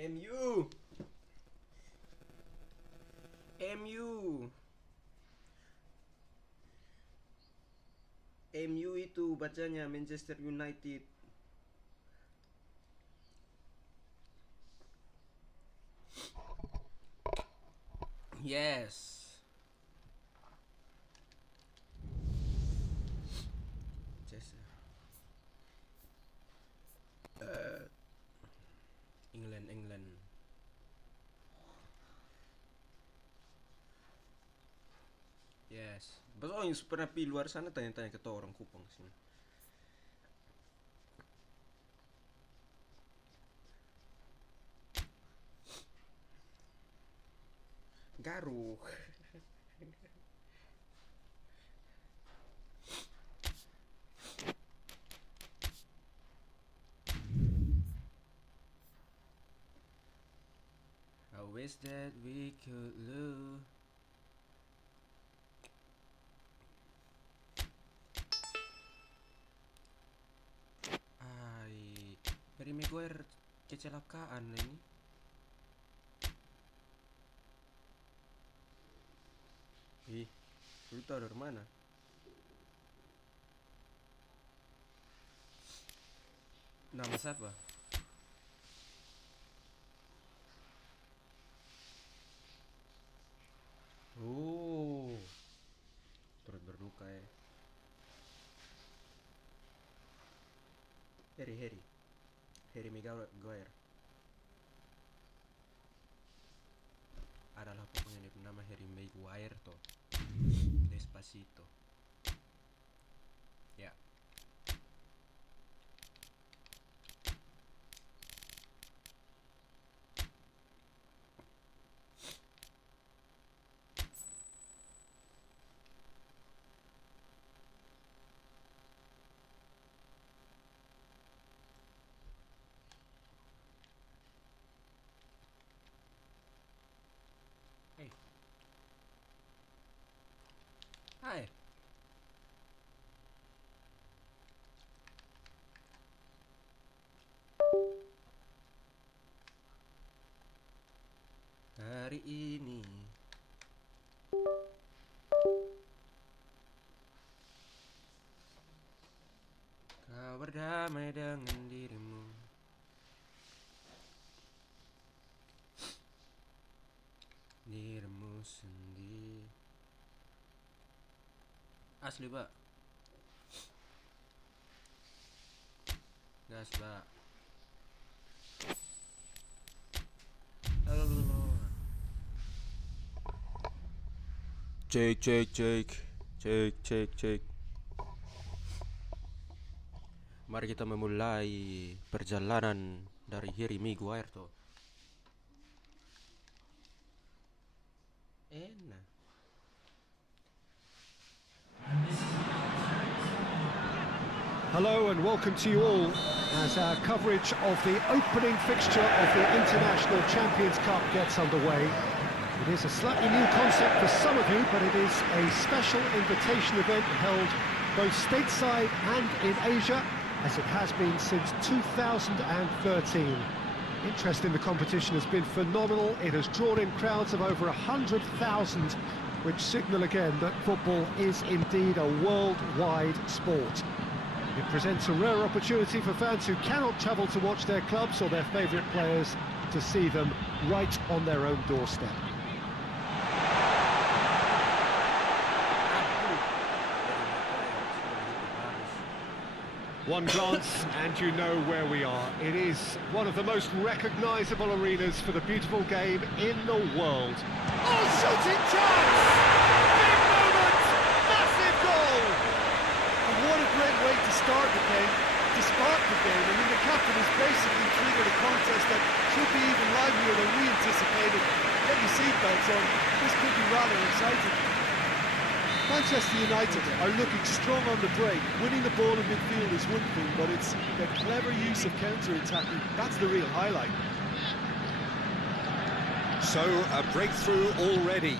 MU. MU. MU itu bacanya Manchester United. Yes. England. Yes. Betul, yang pernah pi luar sana tanya-tanya ke orang Kupang sini. Garuh. I wish that we could lose. Harry Maguire kecelakaan ini. Lu tahu dari mana? Nama siapa? Oh, turut berduka ya. Harry Maguire adalah pokoknya nama Harry Maguire toh. Despacito. Ya. Hey. Hai. Hari ini kau berdamai dengan dirimu. Dirimu sendiri. Asli, Pak. Gas, Pak. Halo. Cek. Mari kita memulai perjalanan dari Harry Maguire tuh. Enak. Hello and welcome to you all as our coverage of the opening fixture of the International Champions Cup gets underway. It is a slightly new concept for some of you, but it is a special invitation event held both stateside and in Asia, as it has been since 2013. Interest in the competition has been phenomenal. It has drawn in crowds of over 100,000, which signal again that football is indeed a worldwide sport. It presents a rare opportunity for fans who cannot travel to watch their clubs or their favourite players to see them right on their own doorstep. One glance and you know where we are. It is one of the most recognisable arenas for the beautiful game in the world. Oh, shooting chance! Big moment! Massive goal! And what a great way to start the game, to spark the game. I mean, the captain has basically triggered a contest that should be even livelier than we anticipated. Get your seatbelts on, this could be rather exciting. Manchester United are looking strong on the break. Winning the ball in midfield is one thing, but it's the clever use of counter-attacking, that's the real highlight. So, a breakthrough already.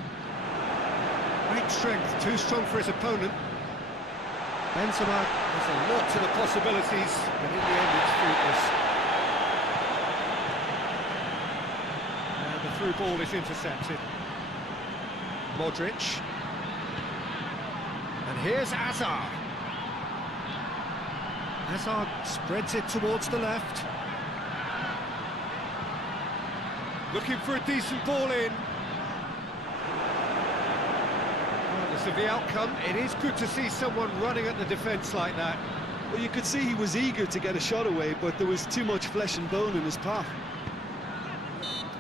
Great strength, too strong for his opponent. Benzema has a lot to the possibilities, but in the end it's fruitless. through ball is intercepted. Modric. And here's Hazard. Hazard spreads it towards the left. Looking for a decent ball in. Regardless of the outcome, it is good to see someone running at the defence like that. Well, you could see he was eager to get a shot away, but there was too much flesh and bone in his path.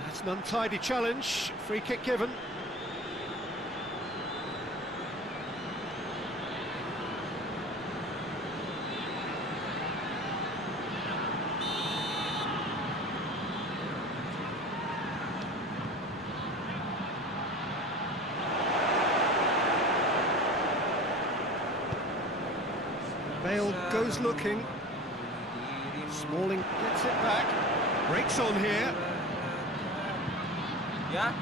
That's an untidy challenge. Free kick given. Bale goes looking. Smalling gets it back. Breaks on here. Ya?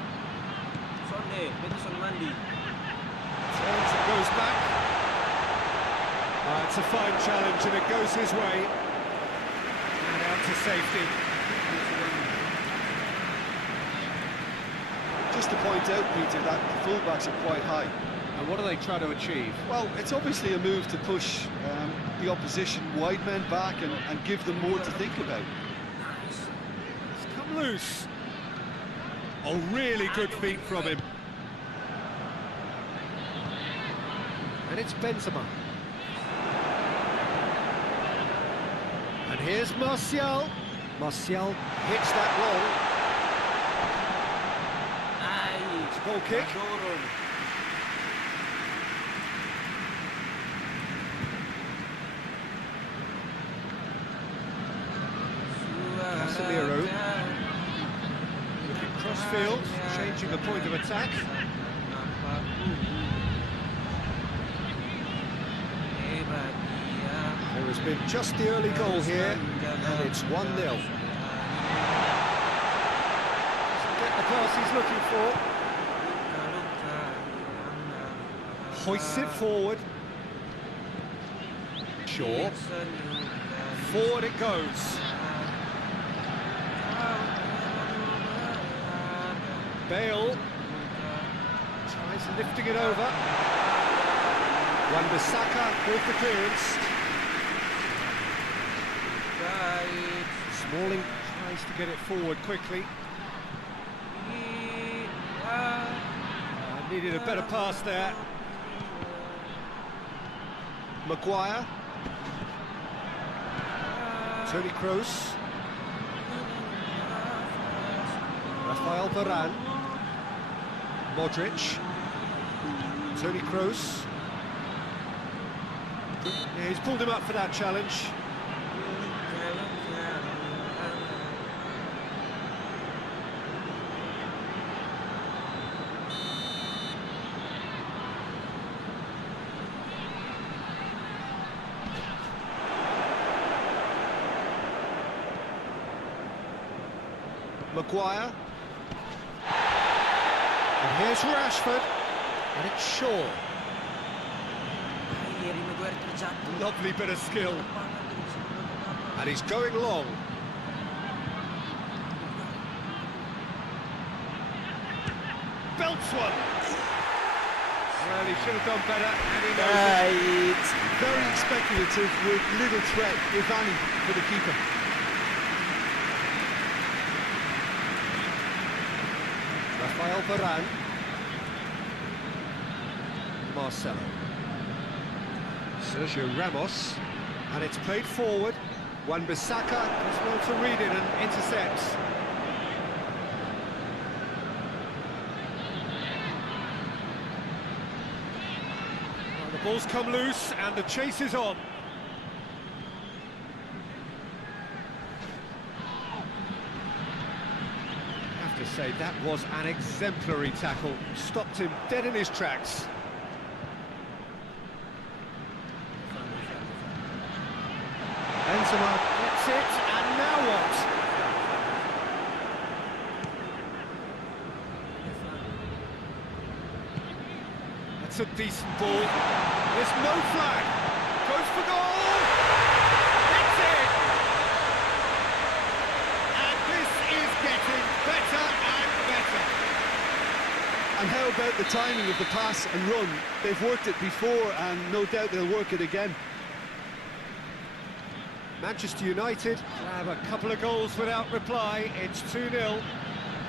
Sonde, betul Son mandi. Turns and goes back. It's a fine challenge and it goes his way. And out to safety. Just to point out, Peter, that the fullbacks are quite high. And what do they try to achieve? Well, it's obviously a move to push the opposition wide men back and give them more to think about. It's come loose. Oh, really good feet from him. And it's Benzema. And here's Martial. Martial hits that long. It's a goal kick. Casemiro. Looking crossfield, changing the point of attack. There has been just the early goal here, and it's 1-0. Doesn't get the pass he's looking for. Hoists it forward. Shaw. Forward it goes. Bale tries lifting it over. Wan-Bissaka with the clearance. Smalling tries to get it forward quickly. Needed a better pass there. Maguire. Toni Kroos. Rafael Varane. Modric. Toni Kroos. Yeah, he's pulled him up for that challenge. Maguire. And here's Rashford. And it's Shaw. Lovely bit of skill. And he's going long. Belts one. Well, he should have done better, and he knows it. Very speculative with little threat, if any, for the keeper. Rafael Varane. Marcelo. Sergio Ramos. And it's played forward. Wan-Bissaka does well to read it and intercepts. Well, the ball's come loose and the chase is on. I have to say, that was an exemplary tackle. Stopped him dead in his tracks. Benzema gets it, and now what? That's a decent ball. There's no flag. Goes for goal. That's it. And this is getting better and better. And how about the timing of the pass and run? They've worked it before, and no doubt they'll work it again. Manchester United have a couple of goals without reply. It's 2-0.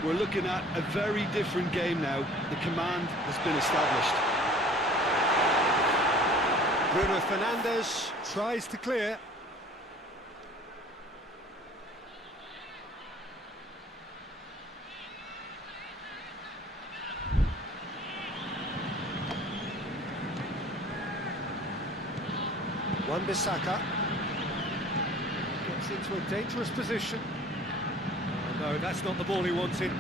We're looking at a very different game now. The command has been established. Bruno Fernandes tries to clear. Wan-Bissaka gets into a dangerous position. Oh, no, that's not the ball he wanted.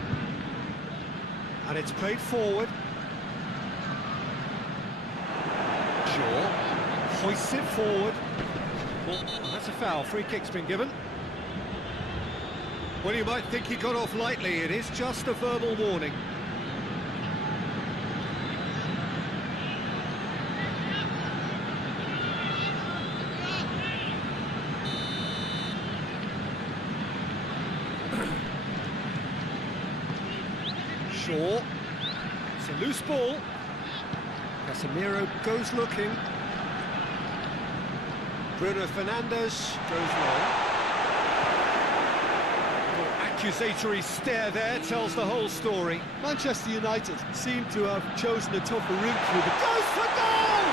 And it's played forward. Shaw hoists it forward. Well, that's a foul. Free kick's been given. Well, you might think he got off lightly. It is just a verbal warning. Shaw, it's a loose ball. Casemiro goes looking. Bruno Fernandes goes long. Accusatory stare there tells the whole story. Manchester United seem to have chosen a tougher route through the... Goes for goal!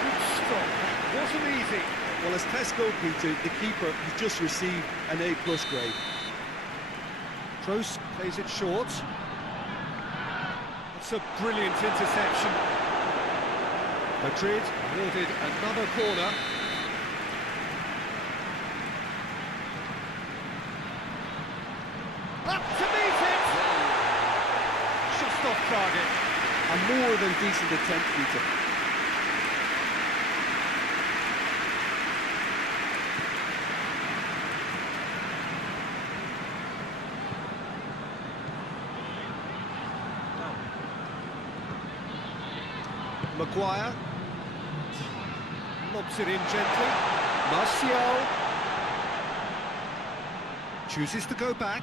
Good stop, that wasn't easy. Well, as Tesco, Peter, the keeper, has just received an A+ grade. Kroos plays it short. It's a brilliant interception. Madrid awarded another corner. Up to meet it! Just off target. A more than decent attempt, Peter. Maguire lobs it in gently. Martial chooses to go back.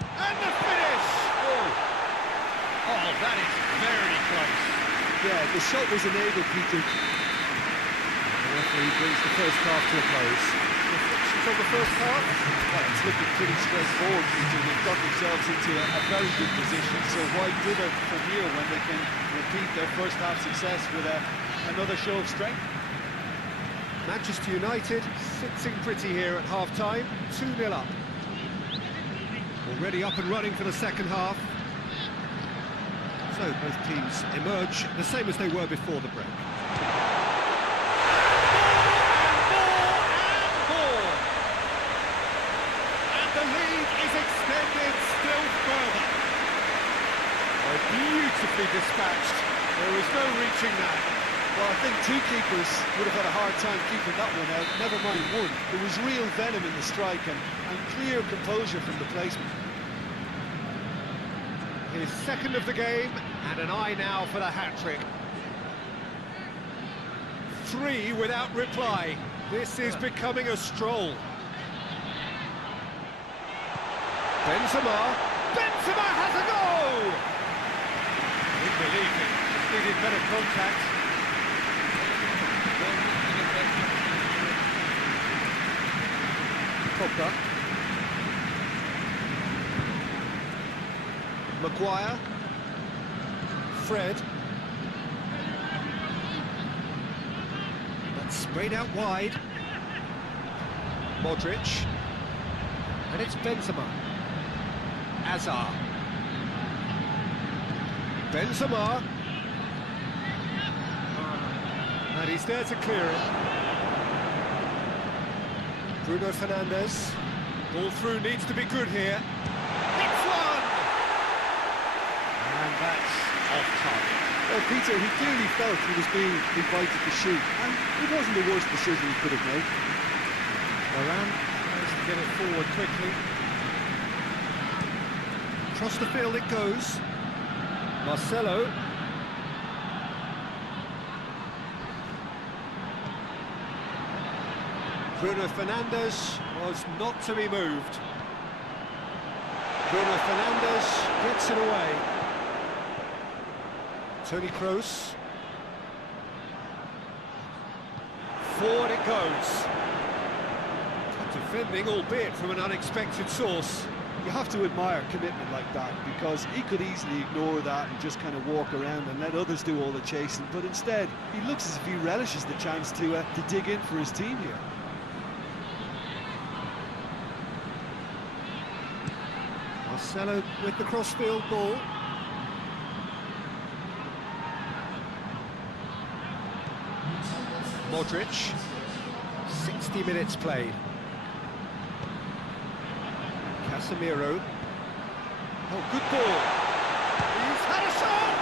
And the finish! Oh, that is very close. Yeah, the shot was enabled, Peter. The referee brings the first half to a close. Reflections on the first half? Well, it's looking pretty straightforward, Peter. They've got themselves into a very good position, so why dither from here when they can repeat their first half success with another show of strength? Manchester United sitting pretty here at half-time, 2-0 up. Already up and running for the second half. So both teams emerge the same as they were before the break. And the lead is extended still further. Oh, beautifully dispatched. There was no reaching that. Well, I think two keepers would have had a hard time keeping that one out, never mind one. There was real venom in the strike and clear composure from the placement. His second of the game, and an eye now for the hat-trick. 3 without reply. This is becoming a stroll. Benzema has a goal! Didn't believe it. Just needed better contact. Pogba. Maguire. Fred. That's sprayed out wide. Modric. And it's Benzema. Azar. Benzema. And he's there to clear it. Bruno Fernandes. Ball through needs to be good here. Hits one! And that's off target. Well, Peter, he clearly felt he was being invited to shoot, and it wasn't the worst decision he could have made. Varane tries to get it forward quickly. Across the field it goes. Marcelo. Bruno Fernandes was not to be moved. Bruno Fernandes gets it away. Toni Kroos. Forward it goes. Good defending, albeit from an unexpected source. You have to admire commitment like that, because he could easily ignore that and just kind of walk around and let others do all the chasing, but instead he looks as if he relishes the chance to dig in for his team here. Marcelo with the crossfield ball. Modric. 60 minutes played. Casemiro. Oh, good ball. He's had a shot!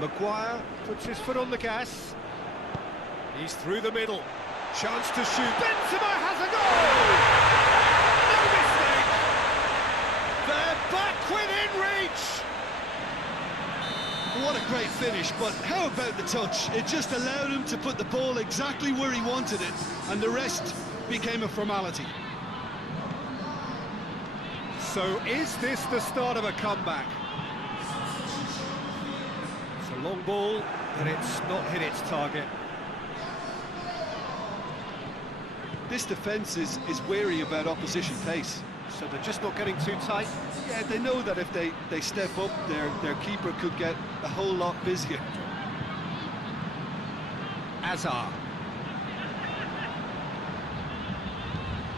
Maguire puts his foot on the gas. He's through the middle. Chance to shoot. Benzema has a goal! No mistake! They're back within reach! What a great finish, but how about the touch? It just allowed him to put the ball exactly where he wanted it, and the rest became a formality. So is this the start of a comeback? It's a long ball, but it's not hit its target. This defence is wary about opposition pace. So they're just not getting too tight. Yeah, they know that if they step up, their keeper could get a whole lot busier. Azar.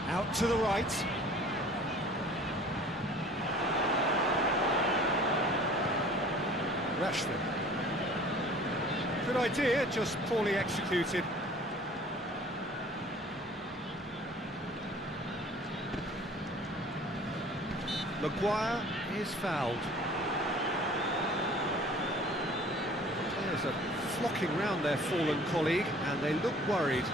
Out to the right. Rashford. Good idea, just poorly executed. Maguire is fouled. Players are flocking round their fallen colleague and they look worried.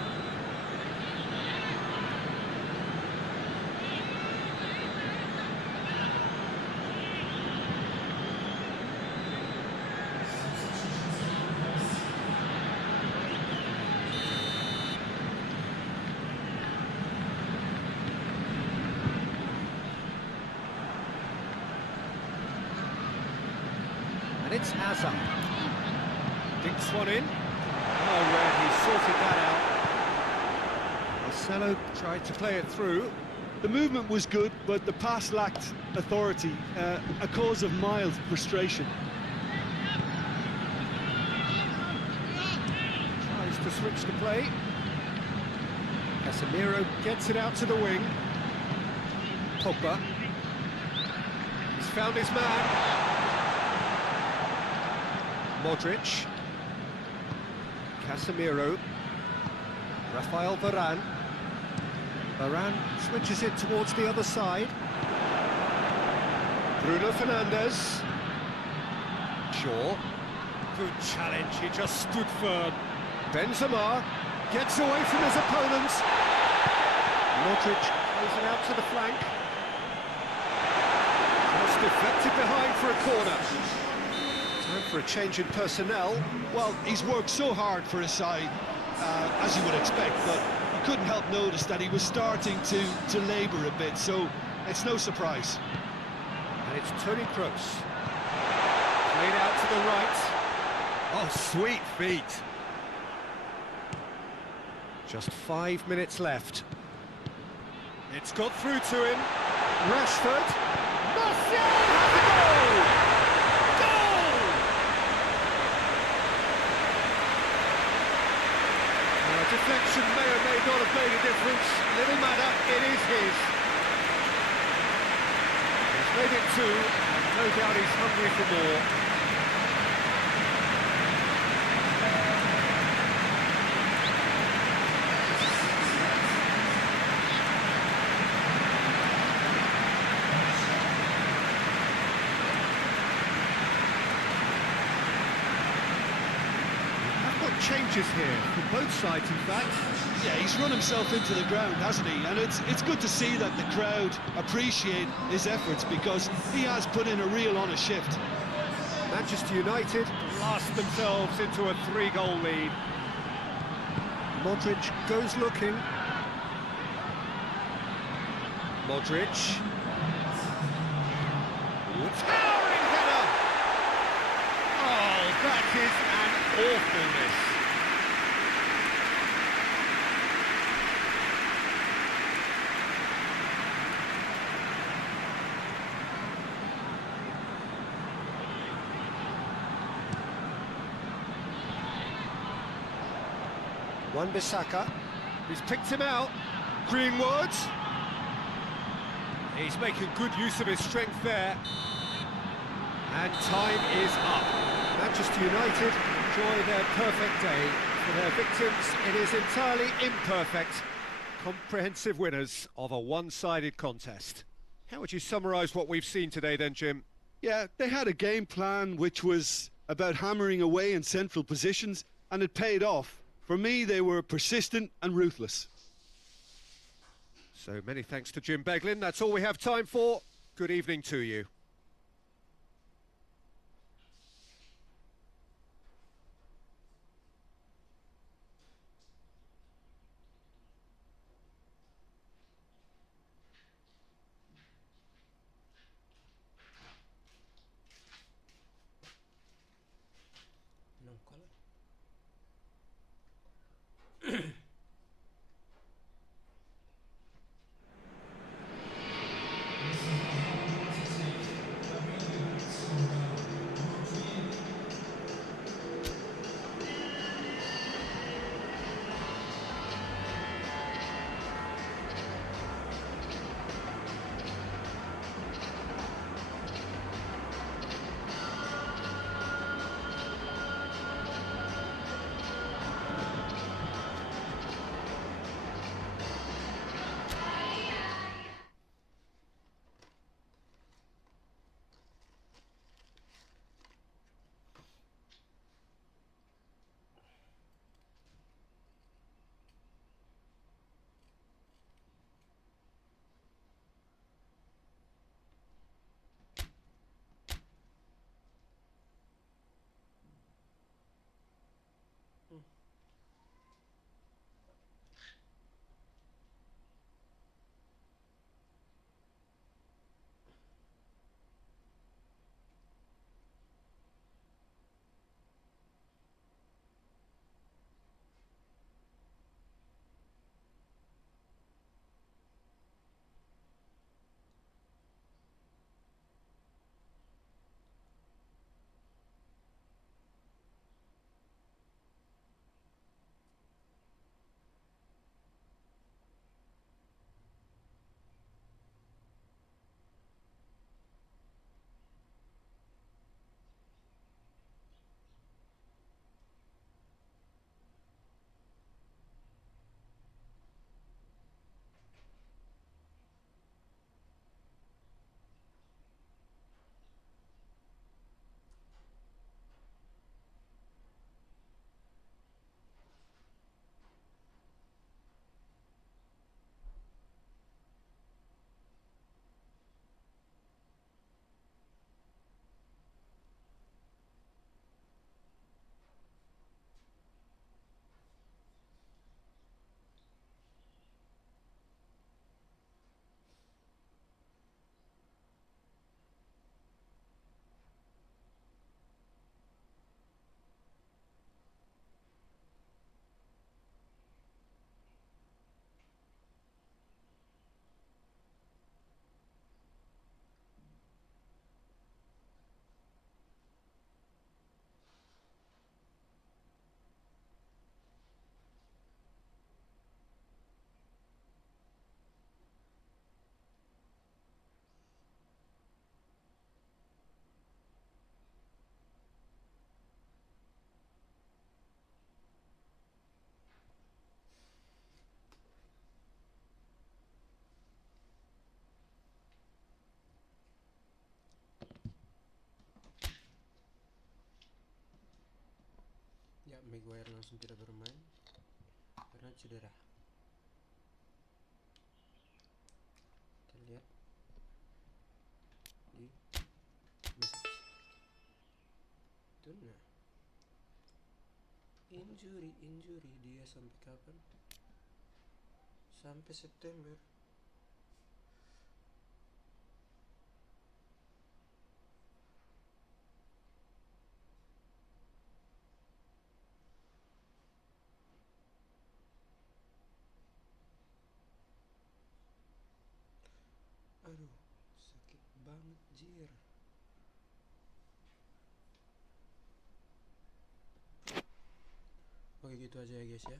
It's Hazard. Dinks one in. Oh, Red, he sorted that out. Marcelo tried to play it through. The movement was good, but the pass lacked authority, a cause of mild frustration. Tries to switch the play. Casemiro gets it out to the wing. Pogba. He's found his man. Modric. Casemiro. Rafael Varane. Varane switches it towards the other side. Bruno Fernandes. Shaw. Good challenge, he just stood firm. Benzema gets away from his opponents. Modric plays it out to the flank. Just deflected behind for a corner. Time for a change in personnel. Well, he's worked so hard for his side, as you would expect, but you couldn't help notice that he was starting to labour a bit, so it's no surprise. And it's Toni Kroos. Played out to the right. Oh, sweet feet. Just 5 minutes left. It's got through to him. Rashford. Martial has the goal! Goal! Now, a deflection may or may not have made a difference. Little matter, it is his. He's made it two, and no doubt he's hungry for more. Changes here from both sides, in fact. Yeah, he's run himself into the ground, hasn't he? And it's good to see that the crowd appreciate his efforts, because he has put in a real honest shift. Manchester United blast themselves into a 3-goal lead. Modric goes looking. Modric. Towering That is an awfulness. Wan-Bissaka, he's picked him out. Greenwood. He's making good use of his strength there. And time is up. Manchester United enjoy their perfect day. For their victims, it is entirely imperfect. Comprehensive winners of a one-sided contest. How would you summarise what we've seen today then, Jim? Yeah, they had a game plan which was about hammering away in central positions, and it paid off. For me, they were persistent and ruthless. So many thanks to Jim Beglin. That's all we have time for. Good evening to you. Non color. Ya, Maguire langsung tidak bermain karena cedera. Kita lihat di message. Itu nah. Injury dia sampai kapan? Sampai September. Aduh, sakit banget jir. Oke gitu aja ya guys ya.